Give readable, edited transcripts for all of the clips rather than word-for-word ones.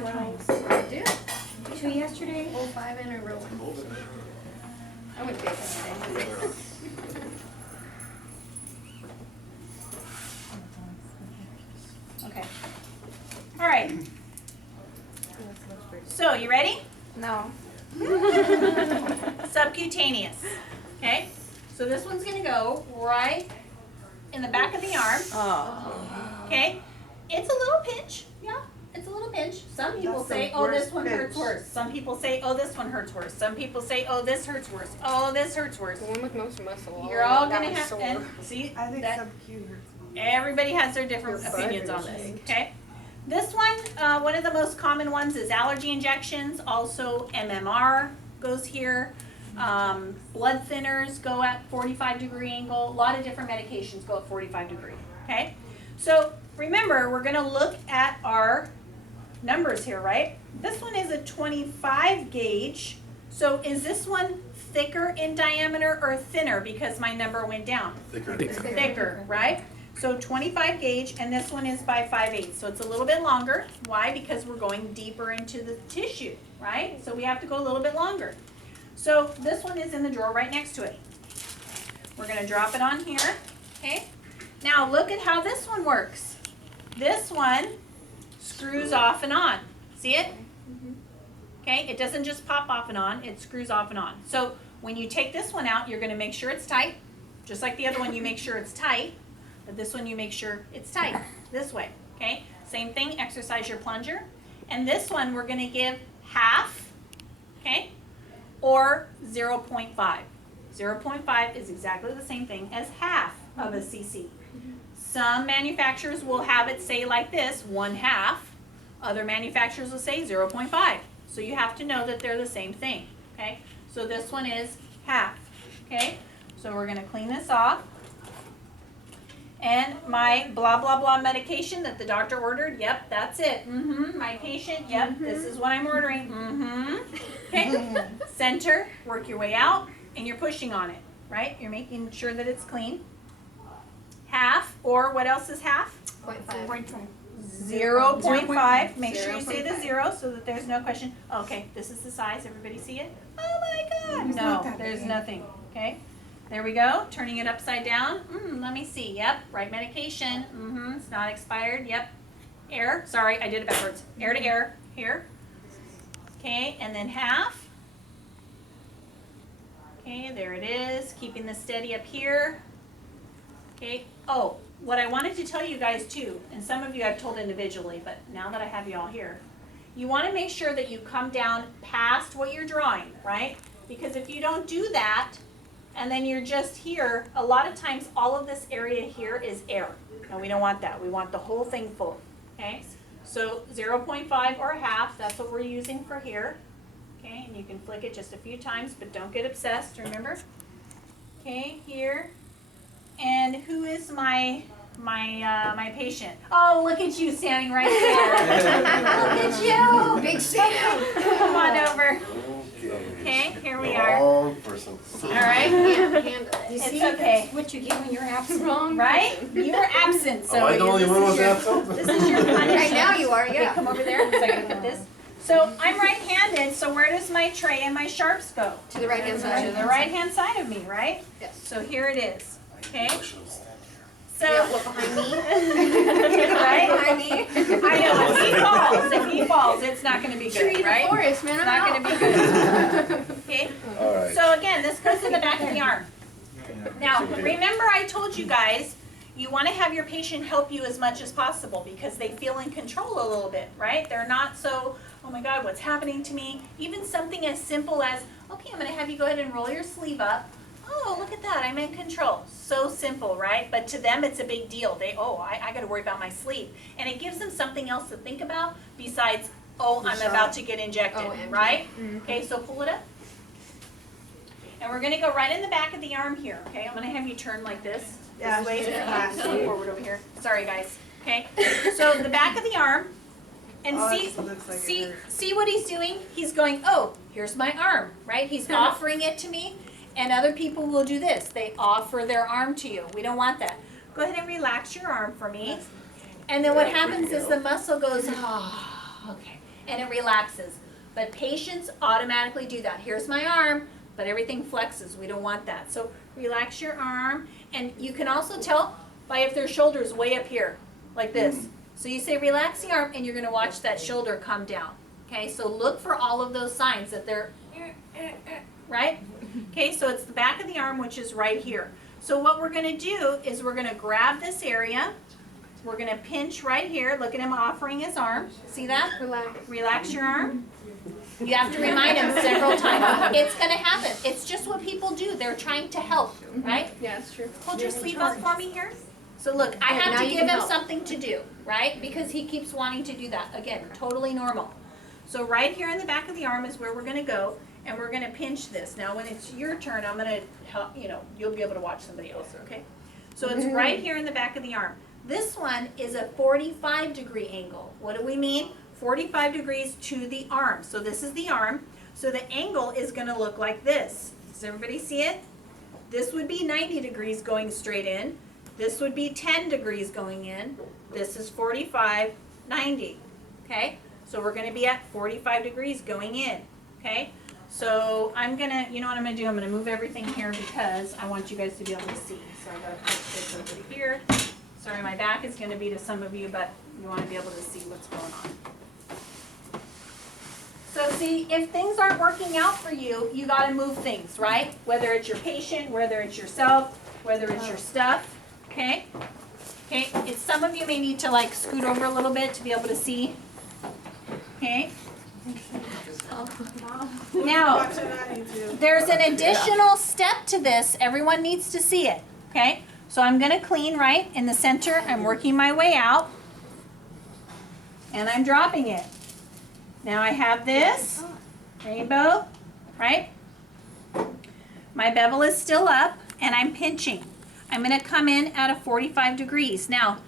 4 times. I did. 2 yesterday. Oh, 5 in a row. I went big today. Okay. All right. So, you ready? No. Subcutaneous. Okay? So this one's going to go right in the back of the arm. Oh. Okay? It's a little pinch. Yeah, it's a little pinch. Some people say, oh, this one hurts worse. Some people say, oh, this one hurts worse. Some people say, oh, this hurts worse. Oh, this hurts worse. The one with most muscle. You're all going to have, and see, I think that sub-Q hurts. everybody has their different Your opinions on butt this. hurts. Okay? This one of the most common ones is allergy injections. Also, MMR goes here. Blood thinners go at 45-degree angle. A lot of different medications go at 45-degree. Okay? So remember, we're going to look at our numbers here, right? This one is a 25 gauge. So is this one thicker in diameter or thinner because my number went down? Thicker. Thicker, right? So 25 gauge, and this one is by 5/8, so it's a little bit longer. Why? Because we're going deeper into the tissue, right? So we have to go a little bit longer. So this one is in the drawer right next to it. We're going to drop it on here, okay? Now look at how this one works. This one screws off and on. See it? Okay, it doesn't just pop off and on, it screws off and on. So when you take this one out, you're going to make sure it's tight. Just like the other one, you make sure it's tight. But this one you make sure it's tight, this way, okay? Same thing, exercise your plunger. And this one we're gonna give half, okay? Or 0.5. 0.5 is exactly the same thing as half of a cc. Some manufacturers will have it say like this, 1/2. Other manufacturers will say 0.5. So you have to know that they're the same thing, okay? So this one is half, okay? So we're gonna clean this off. And my blah, blah, blah medication that the doctor ordered, yep, that's it. My patient, yep, this is what I'm ordering. Okay, center, work your way out, and you're pushing on it, right? You're making sure that it's clean. Half, or what else is half? 0.5. 0.5. Make sure you say the 0 so that there's no question. Okay, this is the size. Everybody see it? Oh my God. No, there's nothing. Okay. There we go. Turning it upside down. Let me see. Yep. Right medication. It's not expired. Yep. Air. Sorry, I did it backwards. Air to air. Here. Okay, and then half. Okay, there it is. Keeping this steady up here. Okay. Oh, what I wanted to tell you guys too, and some of you I've told individually, but now that I have you all here, you want to make sure that you come down past what you're drawing, right? Because if you don't do that, and then you're just here, a lot of times all of this area here is air. And we don't want that. We want the whole thing full, okay? So 0.5 or half, that's what we're using for here. Okay, and you can flick it just a few times, but don't get obsessed, remember? Okay, here. And who is my patient? Oh, look at you standing right there. Look at you. Big Sam. Come on over. Okay, here we are. All right. You It's see, okay. what you get when you're absent. Wrong. Right? You were absent, so Am I the only one who's absent? this is your punishment. Right now you are, Okay, yeah. come over there. So I gotta put this. So I'm right-handed, so where does my tray and my sharps go? To the right hand To side. the right-hand side of me, right? Yes. So here it is. Okay? So Yeah, look behind me. right? Behind me. I know if he falls, it's not gonna be Tree good, of the right? forest, man. It's I'm not out. gonna be good. Okay? All right. So again, this goes in the back of the arm. Now, remember I told you guys, you want to have your patient help you as much as possible because they feel in control a little bit, right? They're not so, oh my God, what's happening to me? Even something as simple as, okay, I'm going to have you go ahead and roll your sleeve up. Oh, look at that, I'm in control. So simple, right? But to them, it's a big deal. I got to worry about my sleeve. And it gives them something else to think about besides, oh, I'm about to get injected, right? Okay, so pull it up. And we're going to go right in the back of the arm here, okay? I'm going to have you turn like this. Yeah, This way. yeah. Going forward over here. Sorry, guys. Okay? So the back of the arm, and Oh, see, it looks like it see, hurts. see what he's doing? He's going, oh, here's my arm, right? He's offering it to me, and other people will do this. They offer their arm to you. We don't want that. Go ahead and relax your arm for me. And then what happens is the muscle goes, oh, okay. and it relaxes. But patients automatically do that. Here's my arm, but everything flexes. We don't want that. So relax your arm, and you can also tell by if their shoulder's way up here, like this. So you say relax the arm, and you're gonna watch that shoulder come down. Okay, so look for all of those signs that they're, right? Okay, so it's the back of the arm, which is right here. So what we're gonna do is we're gonna grab this area. We're gonna pinch right here. Look at him offering his arm. See that? Relax. Relax your arm. You have to remind him several times. It's gonna happen. It's just what people do. They're trying to help, right? Yeah, it's true. Hold your sleeve up for me here. So look, I Yeah, have now to you give can him help. something to do, right? Because he keeps wanting to do that. Again, totally normal. So right here in the back of the arm is where we're gonna go, and we're gonna pinch this. Now when it's your turn, I'm gonna help, you'll be able to watch somebody else, okay? So it's right here in the back of the arm. This one is a 45-degree angle. What do we mean? 45 degrees to the arm. So this is the arm. So the angle is gonna look like this. Does everybody see it? This would be 90 degrees going straight in. This would be 10 degrees going in. This is 45, 90, okay? So we're gonna be at 45 degrees going in, okay? So I'm gonna, you know what I'm gonna do? I'm gonna move everything here because I want you guys to be able to see. So I gotta put this over here. Sorry, my back is gonna be to some of you, but you wanna be able to see what's going on. So see, if things aren't working out for you, you gotta move things, right? Whether it's your patient, whether it's yourself, whether it's your stuff, okay? Okay, it's, some of you may need to like scoot over a little bit to be able to see, okay? Now, there's an additional step to this. Everyone needs to see it, okay? So I'm gonna clean right in the center. I'm working my way out, and I'm dropping it. Now I have this rainbow, right? My bevel is still up, and I'm pinching. I'm gonna come in at a 45 degrees. Now,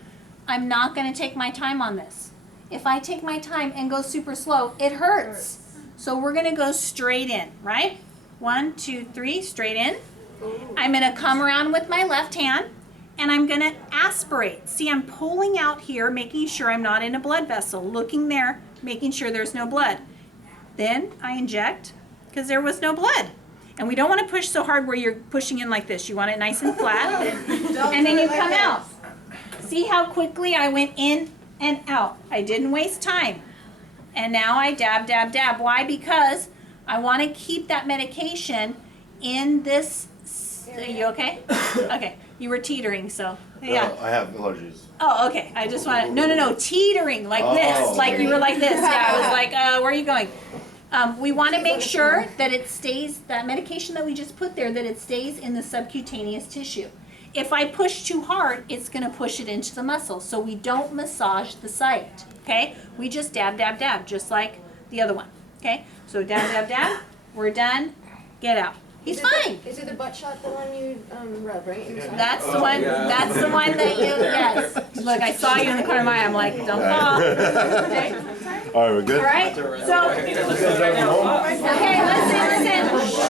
I'm not gonna take my time on this. If I take my time and go super slow, it hurts. So we're gonna go straight in, right? 1, 2, 3, straight in. I'm gonna come around with my left hand, and I'm gonna aspirate. See, I'm pulling out here, making sure I'm not in a blood vessel, looking there, making sure there's no blood. Then I inject, because there was no blood. And we don't want to push so hard where you're pushing in like this. You want it nice and flat. And then you come out. See how quickly I went in and out. I didn't waste time. And now I dab, dab, dab. Why? Because I want to keep that medication in this. Are you okay? Okay. You were teetering, so yeah. I have allergies. Oh, okay. I just want to, no, teetering like this, like you were like this. Yeah, I was like, where are you going? We want to make sure that it stays, that medication that we just put there, that it stays in the subcutaneous tissue. If I push too hard, it's going to push it into the muscle. So we don't massage the site, okay? We just dab, dab, dab, just like the other one, okay? So dab, dab, dab. We're done. Get out. He's fine. Is it the butt shot the one you rub, right? That's the one. That's the one that you. Yes. Look, I saw you in the corner of my eye. I'm like, don't fall. Okay. All right, we're good. All right. So. Okay. Listen.